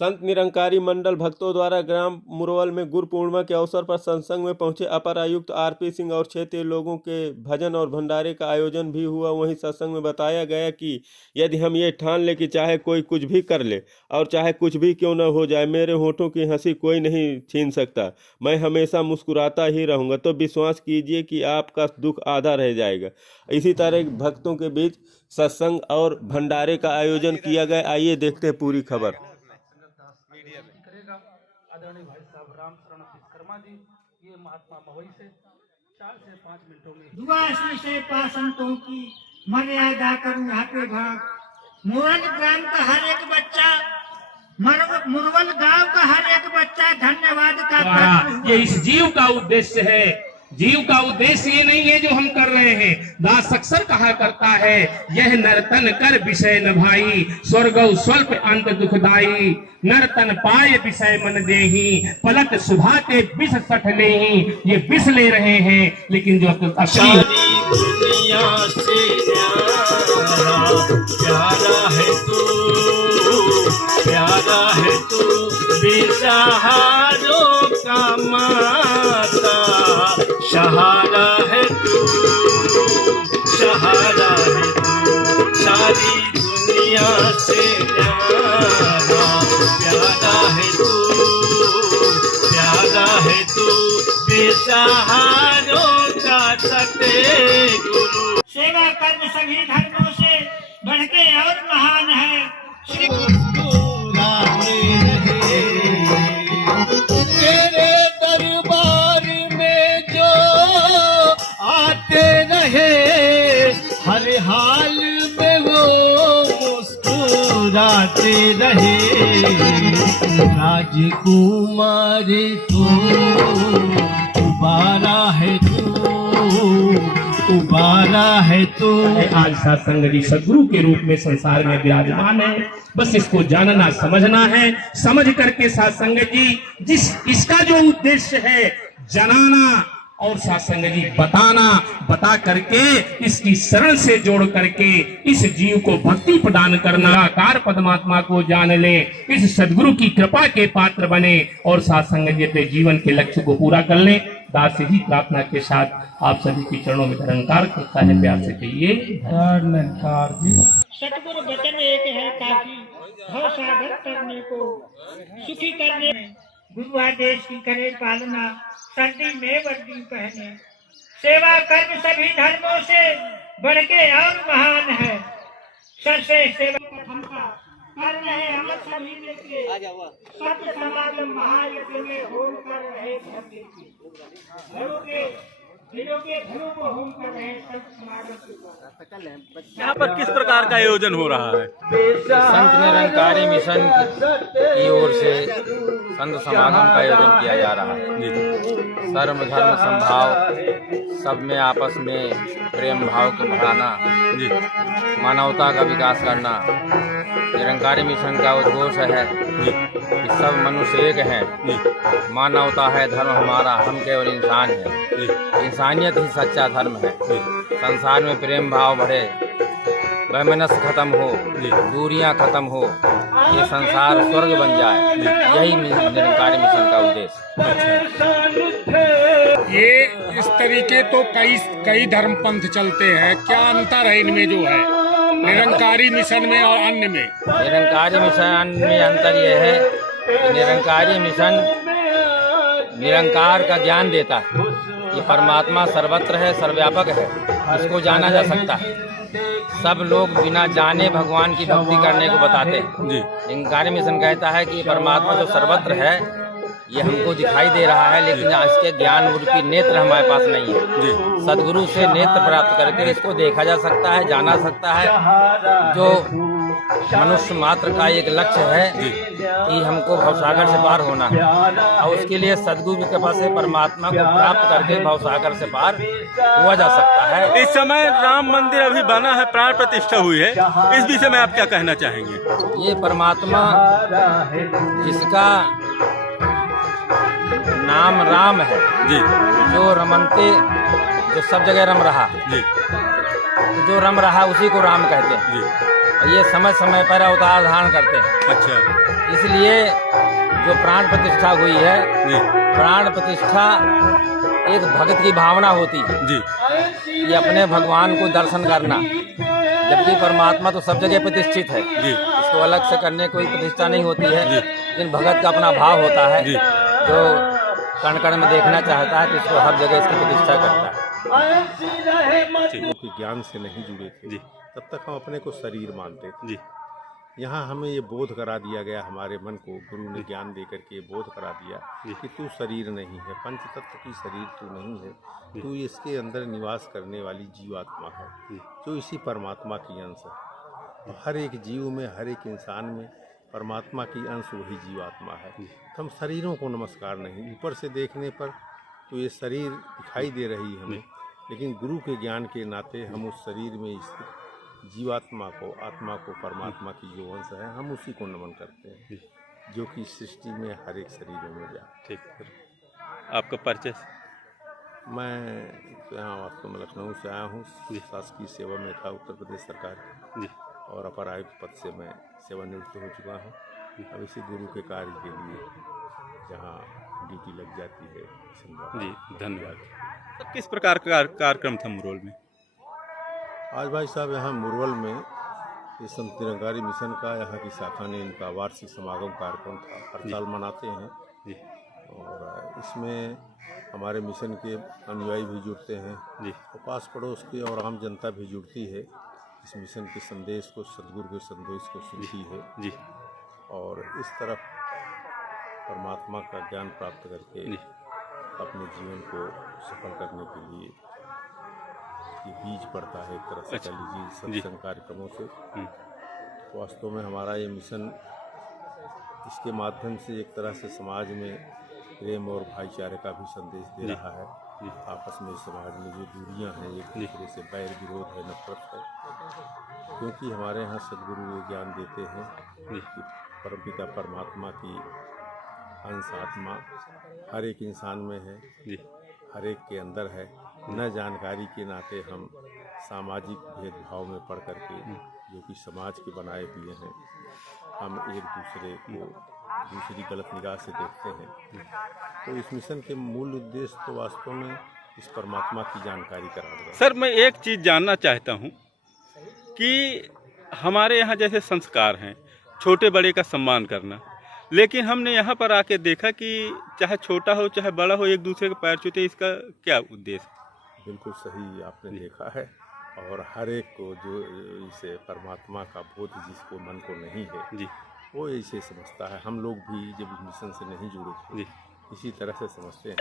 संत निरंकारी मंडल भक्तों द्वारा ग्राम मुरवल में गुरु पूर्णिमा के अवसर पर सत्संग में पहुंचे अपर आयुक्त आरपी सिंह और क्षेत्रीय लोगों के भजन और भंडारे का आयोजन भी हुआ। वहीं सत्संग में बताया गया कि यदि हम ये ठान ले कि चाहे कोई कुछ भी कर ले और चाहे कुछ भी क्यों न हो जाए, मेरे होठों की हंसी कोई नहीं छीन सकता, मैं हमेशा मुस्कुराता ही रहूँगा, तो विश्वास कीजिए कि आपका दुख आधा रह जाएगा। इसी तरह भक्तों के बीच सत्संग और भंडारे का आयोजन किया गया। आइए देखते हैं पूरी खबर। आदरणीय भाई साहब राम शरण विश्वकर्मा जी, ये महात्मा मवई से 4 से 5 मिनटों में दुआ से पासंतों की मर्यादा करूं यहाँ पे भाग। मुरवल ग्राम का हर एक बच्चा, मुरवल गांव का हर एक बच्चा धन्यवाद का ये इस जीव का उद्देश्य है। जीव का उद्देश्य ये नहीं है जो हम कर रहे हैं। दास अक्सर कहा करता है, यह नर्तन कर विषय न भाई, स्वर्ग स्वल्प अंत दुखदाई, नर्तन पाए विषय मन देही, पलट सुभाते विष सठ लेही। ये विष ले रहे हैं, लेकिन जो असली दुनिया से प्यारा है तू, प्यारा है तू बेसहारों का माता, सहारा है तू, सहारा है तू, सारी दुनिया से प्यारा है तू, प्यारा है तू बेसहारों का सते गुरु। सेवा कर्म सभी धर्मों से बढ़ के और महान है। श्री तेरे दरबार में जो आते रहे, हर हाल में वो मुस्कुराते रहे, राजकुमार तू उबारा है तू, उबारा है तू। आज सत्संग जी सदगुरु के रूप में संसार में विराजमान है। बस इसको जानना समझना है। समझ करके सत्संग जी इसका जो उद्देश्य है जनाना और सत्संग जी बताना, बता करके इसकी शरण से जोड़ करके इस जीव को भक्ति प्रदान करना, आकार पद्मात्मा को जान ले, इस सदगुरु की कृपा के पात्र बने और सत्संग जी अपने जीवन के लक्ष्य को पूरा कर ले। दास ही प्रार्थना के साथ आप सभी के चरणों में निरंकार करता है, प्यार से कहिए निरंकार जी। सतगुरु वचन एक है काफी, भव सागर करने को सुखी करने, गुरु आदेश की करे पालना, सर्दी में वर्दी पहने, सेवा कर्म सभी धर्मों से बढ़ के और महान है। सर से सेवा का क्षमता कर रहे हम सभी मिलके, सत्य समागम महायज्ञ में होम कर रहे घरों के दिलों के घरों को होम कर रहे सत्य समागम। यहाँ पर किस प्रकार का आयोजन हो रहा है? संत निरंकारी मिशन की ओर से संत समागम का आयोजन किया जा रहा है। धर्म धर्म संभाव सब में आपस में प्रेम भाव को बढ़ाना, मानवता का विकास करना निरंकारी मिशन का उद्घोष है कि सब मनुष्य एक हैं, मानवता है धर्म हमारा, हम केवल इंसान हैं, इंसानियत ही सच्चा धर्म है। संसार में प्रेम भाव बढ़े, वैमनस्य खत्म हो, दूरियां खत्म हो, ये संसार स्वर्ग बन जाए, यही निरंकारी मिशन का उद्देश्य। ये इस तरीके तो कई धर्म पंथ चलते हैं, क्या अंतर है इनमें जो है निरंकारी मिशन में और अन्य में? निरंकारी मिशन में अंतर यह है कि निरंकारी मिशन निरंकार का ज्ञान देता है। ये परमात्मा सर्वत्र है, सर्वव्यापक है, इसको जाना जा सकता है। सब लोग बिना जाने भगवान की भक्ति करने को बताते हैं। निरंकारी मिशन कहता है कि परमात्मा जो सर्वत्र है ये हमको दिखाई दे रहा है, लेकिन इसके ज्ञान रूपी नेत्र हमारे पास नहीं है। सदगुरु से नेत्र प्राप्त करके इसको देखा जा सकता है, जाना सकता है। जो मनुष्य मात्र का एक लक्ष्य है कि हमको भवसागर से पार होना है, और उसके लिए सदगुरु की कृपा से परमात्मा को प्राप्त करके भवसागर से पार हुआ जा सकता है। इस समय राम मंदिर अभी बना है, प्राण प्रतिष्ठा हुई है, इस विषय में आप क्या कहना चाहेंगे? ये परमात्मा जिसका नाम राम है जी, जो रमनते, जो सब जगह रम रहा जी, तो जो रम रहा उसी को राम कहते हैं जी। और ये समय समय पर अवतार धारण करते हैं। अच्छा इसलिए जो प्राण प्रतिष्ठा हुई है, जी प्राण प्रतिष्ठा एक भक्त की भावना होती है जी कि अपने भगवान को दर्शन करना, जबकि परमात्मा तो सब जगह प्रतिष्ठित है, जी इसको अलग से करने कोई प्रतिष्ठा नहीं होती है। लेकिन भगत का अपना भाव होता है जी। जो कण कण में देखना चाहता है तो इसको हर जगह इसकी प्रतिष्ठा करता है। के ज्ञान से नहीं जुड़े थे जी तब तक हम अपने को शरीर मानते थे। जी यहाँ हमें ये बोध करा दिया गया, हमारे मन को गुरु ने ज्ञान दे करके ये बोध करा दिया कि तू शरीर नहीं है, पंच तत्व की शरीर तू नहीं है, तू इसके अंदर निवास करने वाली जीवात्मा है जो इसी परमात्मा की अंश है। हर एक जीव में, हर एक इंसान में परमात्मा की अंश वही जीवात्मा है। तो हम शरीरों को नमस्कार नहीं, ऊपर से देखने पर तो ये शरीर दिखाई दे रही है हमें, लेकिन गुरु के ज्ञान के नाते हम उस शरीर में स्थित जीवात्मा को, आत्मा को, परमात्मा की जो अंश है, हम उसी को नमन करते हैं जो कि सृष्टि में हर एक शरीरों में जा। ठीक है। आपका परिचय? मैं तो यहाँ वास्तव में लखनऊ से आया हूँ, शासकीय सेवा में था उत्तर प्रदेश सरकार जी और अपर आयुक्त पद से मैं सेवानिवृत्त हो चुका हूँ। अब इसी गुरु के कार्य के लिए जहाँ ड्यूटी लग जाती है जी, धन्यवाद। तो किस प्रकार का कार्यक्रम था मुरवल में? आज भाई साहब यहाँ मुरवल में ये संत निरंकारी मिशन का, यहाँ की शाखा ने इनका वार्षिक समागम कार्यक्रम था, हर साल मनाते हैं जी और इसमें हमारे मिशन के अनुयायी भी जुड़ते हैं जी और पास पड़ोस की और आम जनता भी जुड़ती है, इस मिशन के संदेश को, सदगुरु के संदेश को सुनती है जी और इस तरफ परमात्मा का ज्ञान प्राप्त करके जी अपने जीवन को सफल करने के लिए ये बीज पड़ता है, एक तरह से कह लीजिए सत्संग कार्यक्रमों से। वास्तव में हमारा ये मिशन इसके माध्यम से एक तरह से समाज में प्रेम और भाईचारे का भी संदेश दे रहा है। आपस में समाज में जो दूरियां हैं, एक दूसरे से बैर विरोध है, नफरत है, क्योंकि हमारे यहाँ सदगुरु ये ज्ञान देते हैं कि परमपिता परमात्मा की अंश आत्मा हर एक इंसान में है, हर एक के अंदर है। न जानकारी के नाते हम सामाजिक भेदभाव में पड़ करके, जो कि समाज के बनाए हुए हैं, हम एक दूसरे को दूसरी गलत निगाह से देखते हैं। तो इस मिशन के मूल उद्देश्य तो वास्तव में इस परमात्मा की जानकारी कराना है। सर, मैं एक चीज़ जानना चाहता हूँ कि हमारे यहाँ जैसे संस्कार हैं छोटे बड़े का सम्मान करना, लेकिन हमने यहाँ पर आके देखा कि चाहे छोटा हो चाहे बड़ा हो, एक दूसरे के पैर छूते, इसका क्या उद्देश्य? बिल्कुल सही आपने देखा है और हर एक को जो इसे परमात्मा का बोध जिसको मन को नहीं है जी वो ऐसे समझता है। हम लोग भी जब मिशन से नहीं जुड़े थे जी इसी तरह से समझते हैं।